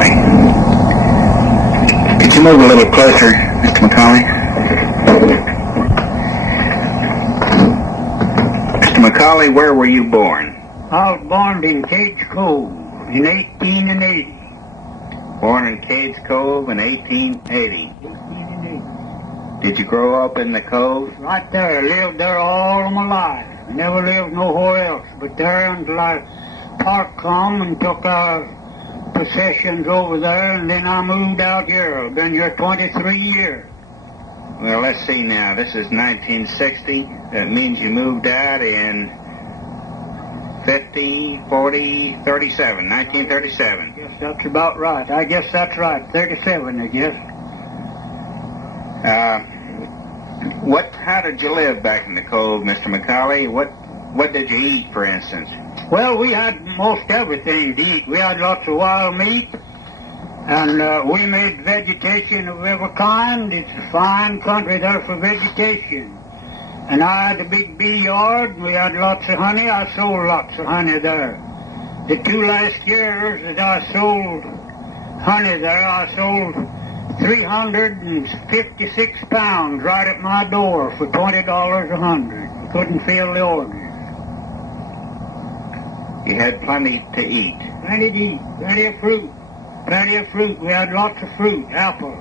McCauley. Could you move a little closer, Mr. McCauley? Mr. McCauley, where were you born? I was born in Cades Cove in 1880. Born in Cades Cove in 1880. Did you grow up in the cove? Right there. Lived there all of my life. Never lived nowhere else but there until Park come and took our possessions over there, and then I moved out here. I've been here 23 years. Well, let's see now. This is 1960. That means you moved out in 50, 40, 37, 1937. Yes, that's about right. I guess that's right. 37, I guess. How did you live back in the cove, Mr. McCauley? What did you eat, for instance? Well, we had most everything to eat. We had lots of wild meat, and we made vegetation of every kind. It's a fine country there for vegetation. And I had a big bee yard. We had lots of honey. I sold lots of honey there. The 2 last years that I sold honey there, I sold 356 pounds right at my door for $20 a hundred. Couldn't fill the orders. You had plenty to eat. Plenty to eat. Plenty of fruit. Plenty of fruit. We had lots of fruit, apples,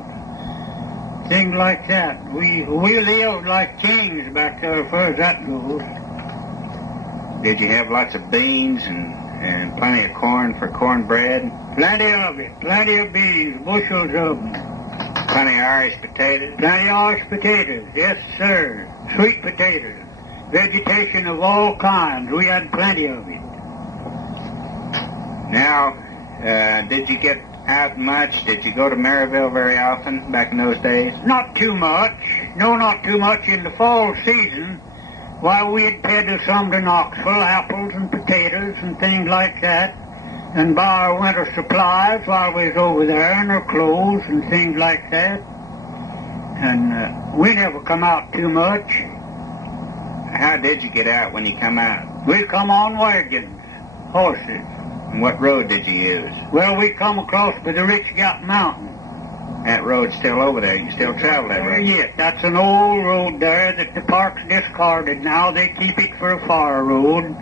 things like that. We lived like kings back there as far as that goes. Did you have lots of beans and plenty of corn for cornbread? Plenty of it. Plenty of beans. Bushels of them. Plenty of Irish potatoes? Plenty of Irish potatoes, yes, sir. Sweet potatoes. Vegetation of all kinds. We had plenty of it. Now, did you get out much? Did you go to Maryville very often back in those days? Not too much. No, not too much. In the fall season, why, we'd peddle some to Knoxville, apples and potatoes and things like that, and buy our winter supplies while we was over there, and our clothes and things like that. And we never come out too much. How did you get out when you come out? We come on wagons, horses. And what road did you use? Well, we come across by the Rich Gap Mountain. That road's still over there. You still travel that road? Yes, that's an old road there that the park's discarded now. They keep it for a fire road.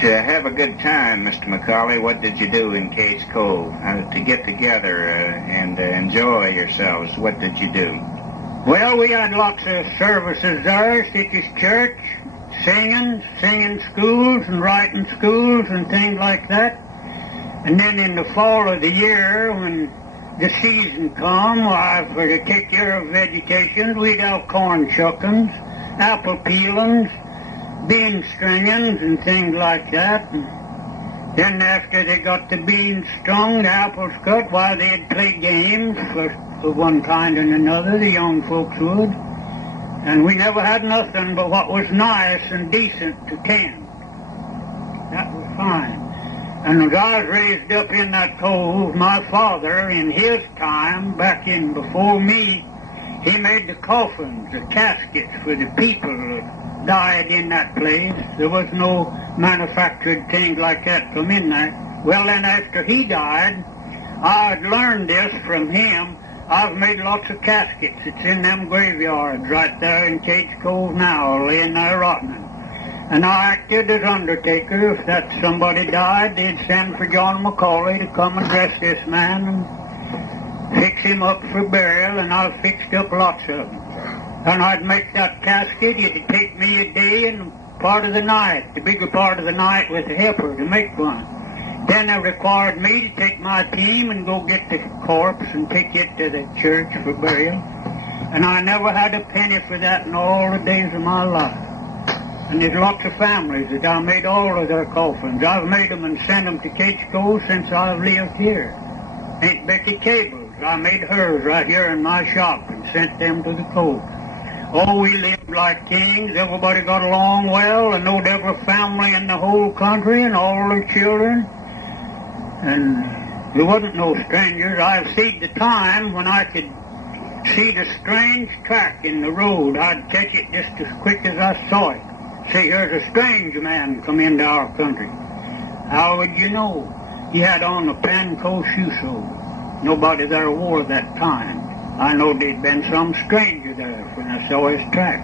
To have a good time, Mr. McCauley, what did you do in Cades Cove? To get together and enjoy yourselves, what did you do? Well, we had lots of services there, such as church, singing schools and writing schools and things like that. And then in the fall of the year, when the season come, for to take care of vegetation, we'd have corn shuckings, apple peelings, bean stringings and things like that. And then after they got the beans strung, the apples cut, while they'd play games of one kind and another, the young folks would. And we never had nothing but what was nice and decent to tend. That was fine. And as I was raised up in that cove, my father, in his time, back in before me, he made the coffins, the caskets for the people that died in that place. There was no manufactured things like that come in there. Well, then after he died, I had learned this from him. I've made lots of caskets. It's in them graveyards right there in Cades Cove now, laying there rotting. And I acted as undertaker. If that somebody died, they'd send for John McCauley to come and dress this man and fix him up for burial, and I've fixed up lots of them. And I'd make that casket. It'd take me a day and part of the night, the bigger part of the night with a heifer to make one. Then they required me to take my team and go get the corpse and take it to the church for burial. And I never had a penny for that in all the days of my life. And there's lots of families that I made all of their coffins. I've made them and sent them to Cades Cove since I've lived here. Aunt Becky Cable's, I made hers right here in my shop and sent them to the cove. Oh, we lived like kings. Everybody got along well and knowed every family in the whole country and all their children. And there wasn't no strangers. I've seen the time when I could see the strange track in the road. I'd catch it just as quick as I saw it. Say, here's a strange man come into our country. How would you know? He had on a panco shoe sole. Nobody there wore that time. I know there'd been some stranger there when I saw his track.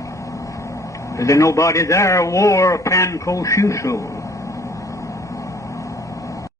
Because nobody there wore a panco shoe sole.